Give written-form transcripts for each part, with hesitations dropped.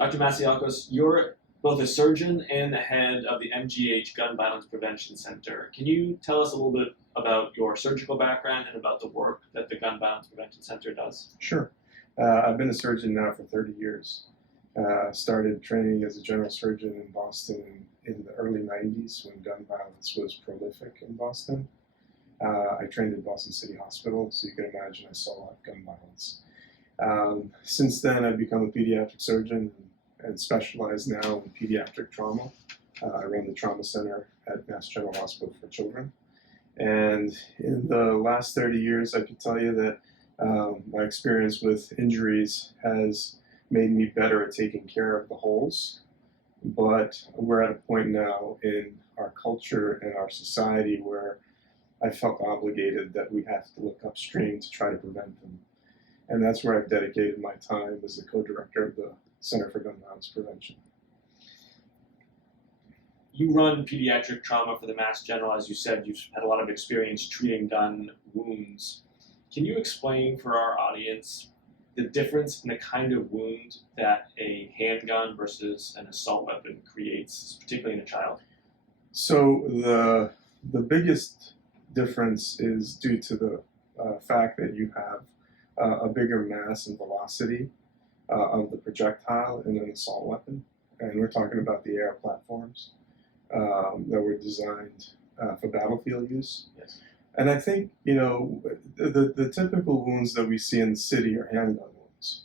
Dr. Masiakos, you're both a surgeon and the head of the MGH Gun Violence Prevention Center. Can you tell us a little bit about your surgical background and about the work that the Gun Violence Prevention Center does? Sure. I've been a surgeon now for 30 years. Started training as a general surgeon in Boston in the early 90s when gun violence was prolific in Boston. I trained at Boston City Hospital, so you can imagine I saw a lot of gun violence. Since then, I've become a pediatric surgeon and specialize now in pediatric trauma. I run the trauma center at Mass General Hospital for Children. And in the last 30 years, I can tell you that my experience with injuries has made me better at taking care of the holes. But we're at a point now in our culture and our society where I felt obligated that we have to look upstream to try to prevent them. And that's where I've dedicated my time as the co-director of the Center for Gun Violence Prevention. You run pediatric trauma for the Mass General. As you said, you've had a lot of experience treating gun wounds. Can you explain for our audience the difference in the kind of wound that a handgun versus an assault weapon creates, particularly in a child? So the biggest difference is due to the fact that you have a bigger mass and velocity of the projectile in an assault weapon. And we're talking about the air platforms that were designed for battlefield use. Yes. And I think, you know, the typical wounds that we see in the city are handgun wounds.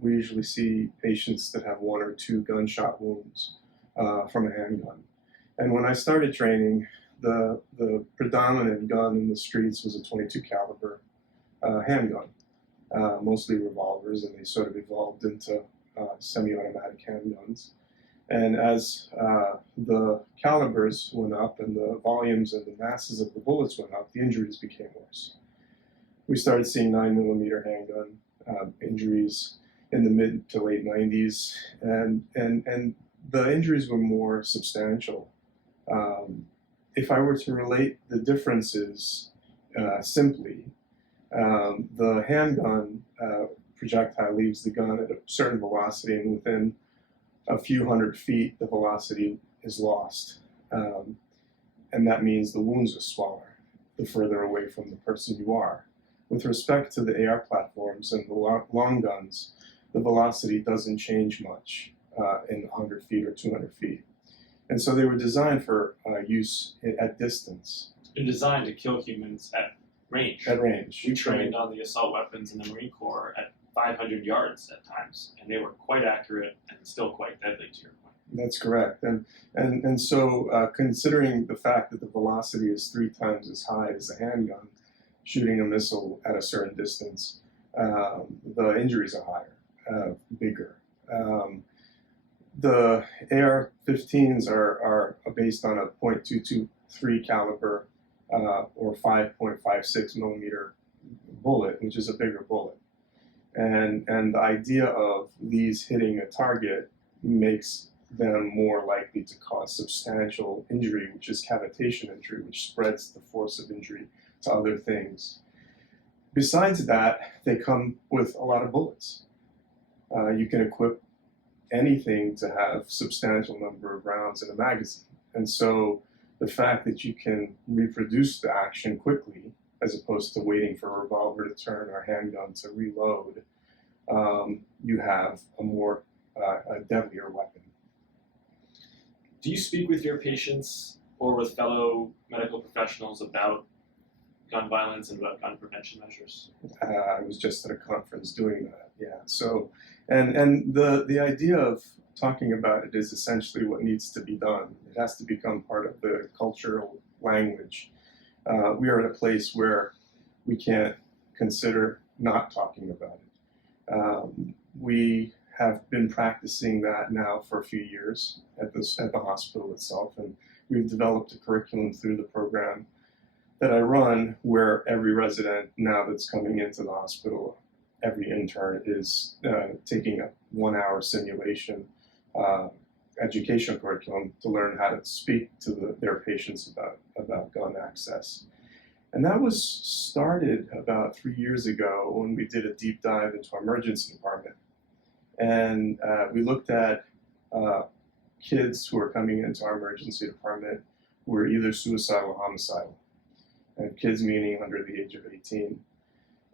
We usually see patients that have 1 or 2 gunshot wounds from a handgun. And when I started training, the predominant gun in the streets was a .22 caliber handgun, mostly revolvers, and they sort of evolved into semi-automatic handguns. And as the calibers went up and the volumes and the masses of the bullets went up, the injuries became worse. We started seeing 9mm handgun injuries in the mid to late 90s, and the injuries were more substantial. If I were to relate the differences simply, the handgun projectile leaves the gun at a certain velocity, and within a few hundred feet, the velocity is lost. And that means the wounds are smaller the further away from the person you are. With respect to the AR platforms and the long guns, the velocity doesn't change much in 100 feet or 200 feet. And so they were designed for use at distance. It's been designed to kill humans at range. At range. We trained on the assault weapons in the Marine Corps at 500 yards at times, and they were quite accurate and still quite deadly, to your point. That's correct. And so considering the fact that the velocity is 3 times as high as a handgun, shooting a missile at a certain distance, the injuries are higher, bigger. The AR-15s are based on a .223 caliber or 5.56 millimeter bullet, which is a bigger bullet. And the idea of these hitting a target makes them more likely to cause substantial injury, which is cavitation injury, which spreads the force of injury to other things. Besides that, they come with a lot of bullets. You can equip anything to have substantial number of rounds in a magazine. And so the fact that you can reproduce the action quickly, as opposed to waiting for a revolver to turn or a handgun to reload, you have a deadlier weapon. Do you speak with your patients or with fellow medical professionals about gun violence and about gun prevention measures? I was just at a conference doing that, yeah. So, and the idea of talking about it is essentially what needs to be done. It has to become part of the cultural language. We are at a place where we can't consider not talking about it. We have been practicing that now for a few years at the hospital itself, and we've developed a curriculum through the program that I run where every resident now that's coming into the hospital, every intern is taking a 1-hour simulation educational curriculum to learn how to speak to their patients about gun access. And that was started about 3 years ago when we did a deep dive into our emergency department. And we looked at kids who are coming into our emergency department who were either suicidal or homicidal, and kids meaning under the age of 18.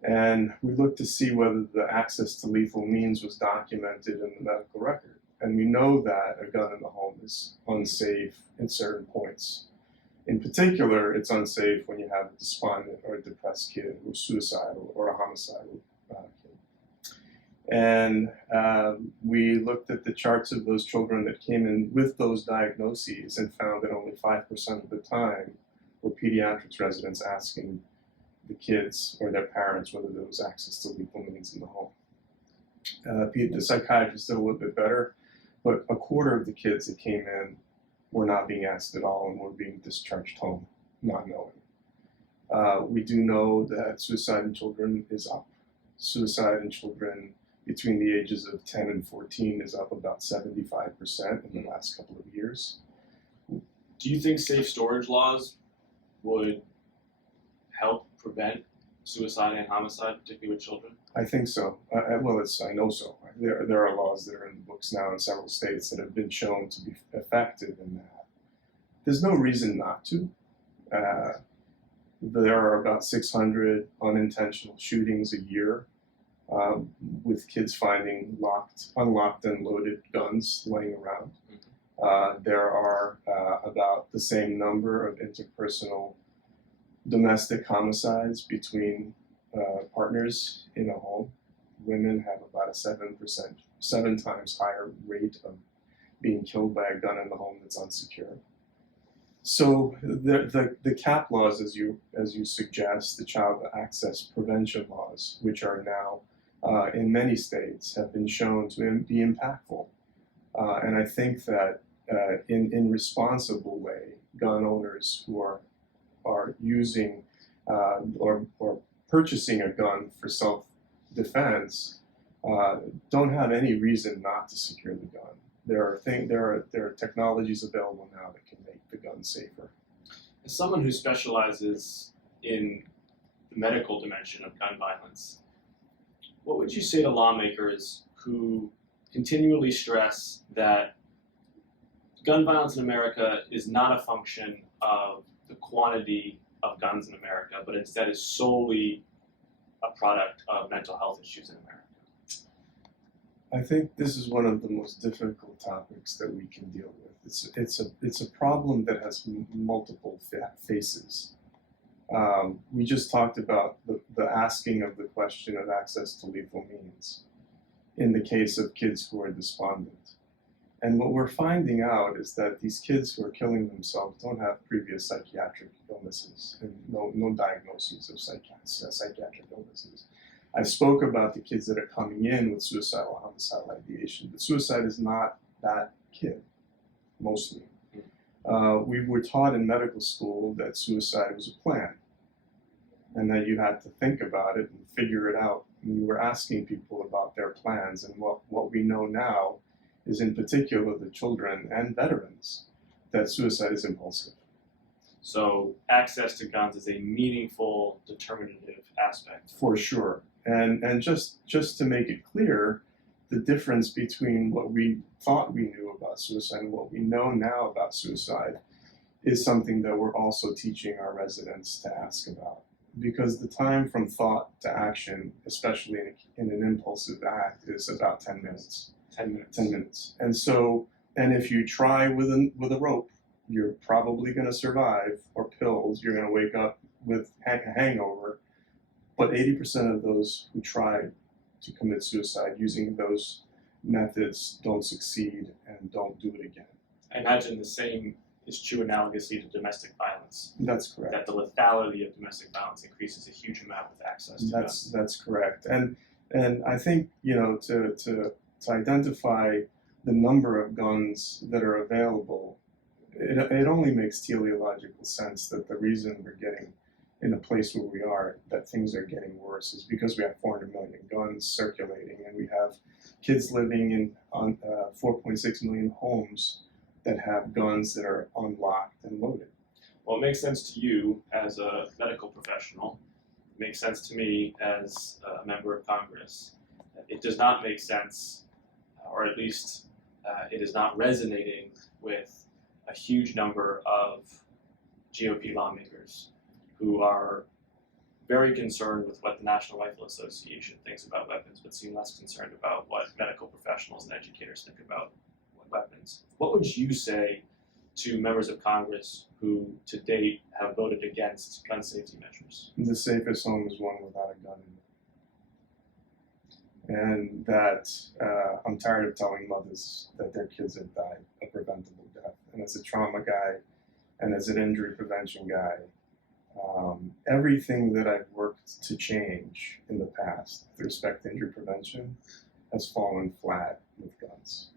And we looked to see whether the access to lethal means was documented in the medical record. And we know that a gun in the home is unsafe in certain points. In particular, it's unsafe when you have a despondent or a depressed kid who's suicidal or a homicidal kid. And we looked at the charts of those children that came in with those diagnoses and found that only 5% of the time were pediatrics residents asking the kids or their parents whether there was access to lethal means in the home. The psychiatrists did a little bit better, but a quarter of the kids that came in were not being asked at all and were being discharged home, not knowing. We do know that suicide in children is up. Suicide in children between the ages of 10 and 14 is up about 75% in the last couple of years. Do you think safe storage laws would help prevent suicide and homicide, particularly with children? I think so. I know so. There are laws that are in the books now in several states that have been shown to be effective in that. There's no reason not to. There are about 600 unintentional shootings a year with kids finding unlocked and loaded guns laying around. There are about the same number of interpersonal domestic homicides between partners in a home. Women have about a 7 times higher rate of being killed by a gun in the home that's unsecured. So the CAP laws, as you suggest, the child access prevention laws, which are now in many states, have been shown to be impactful. And I think that in responsible way, gun owners who are using or purchasing a gun for self-defense don't have any reason not to secure the gun. There are technologies available now that can make the gun safer. As someone who specializes in the medical dimension of gun violence, what would you say to lawmakers who continually stress that gun violence in America is not a function of the quantity of guns in America, but instead is solely a product of mental health issues in America? I think this is one of the most difficult topics that we can deal with. It's a problem that has multiple faces. We just talked about the asking of the question of access to lethal means in the case of kids who are despondent. And what we're finding out is that these kids who are killing themselves don't have previous psychiatric illnesses and no diagnoses of psychiatric illnesses. I spoke about the kids that are coming in with suicidal homicidal ideation, but suicide is not that kid, mostly. We were taught in medical school that suicide was a plan and that you had to think about it and figure it out. And we were asking people about their plans, and what we know now is, in particular, the children and veterans, that suicide is impulsive. So access to guns is a meaningful, determinative aspect. For sure. And just to make it clear, the difference between what we thought we knew about suicide and what we know now about suicide is something that we're also teaching our residents to ask about. Because the time from thought to action, especially in an impulsive act, is about 10 minutes. 10 minutes. 10 minutes. And if you try with a rope, you're probably going to survive, or pills, you're going to wake up with a hangover. But 80% of those who try to commit suicide using those methods don't succeed and don't do it again. I imagine the same is true analogously to domestic violence. That's correct. That the lethality of domestic violence increases a huge amount with access to guns. That's correct. And I think, to identify the number of guns that are available, it only makes teleological sense that the reason we're getting in a place where we are, that things are getting worse, is because we have 400 million guns circulating, and we have kids living in 4.6 million homes that have guns that are unlocked and loaded. Well, it makes sense to you as a medical professional. It makes sense to me as a member of Congress. It does not make sense or at least it is not resonating with a huge number of GOP lawmakers who are very concerned with what the National Rifle Association thinks about weapons, but seem less concerned about what medical professionals and educators think about weapons. What would you say to members of Congress who, to date, have voted against gun safety measures? The safest home is one without a gun in it. And that I'm tired of telling mothers that their kids have died a preventable death. And as a trauma guy and as an injury prevention guy, everything that I've worked to change in the past with respect to injury prevention has fallen flat with guns.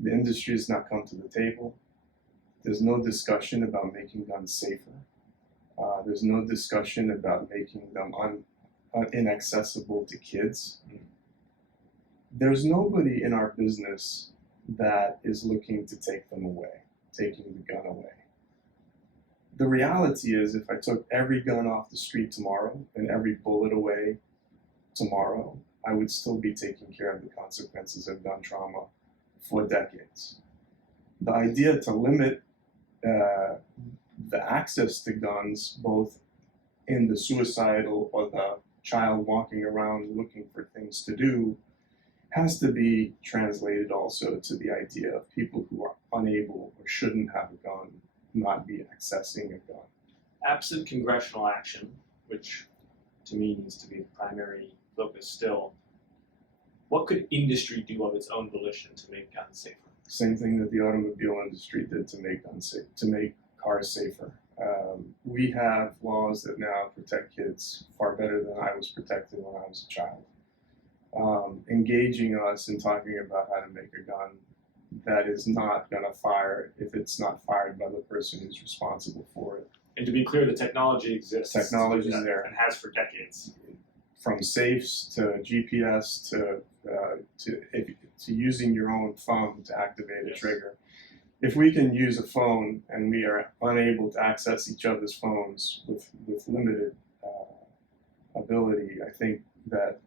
The industry has not come to the table. There's no discussion about making guns safer. There's no discussion about making them inaccessible to kids. There's nobody in our business that is looking to take them away, taking the gun away. The reality is, if I took every gun off the street tomorrow and every bullet away tomorrow, I would still be taking care of the consequences of gun trauma for decades. The idea to limit the access to guns, both in the suicidal or the child walking around looking for things to do, has to be translated also to the idea of people who are unable or shouldn't have a gun not be accessing a gun. Absent congressional action, which to me needs to be the primary focus still, what could industry do of its own volition to make guns safer? Same thing that the automobile industry did to make guns safe, to make cars safer. We have laws that now protect kids far better than I was protected when I was a child. Engaging us in talking about how to make a gun that is not going to fire if it's not fired by the person who's responsible for it. And to be clear, the technology exists. Technology is there. And has for decades. From safes to GPS to using your own phone to activate a trigger. If we can use a phone and we are unable to access each other's phones with limited ability, I think that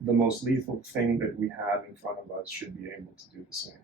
the most lethal thing that we have in front of us should be able to do the same.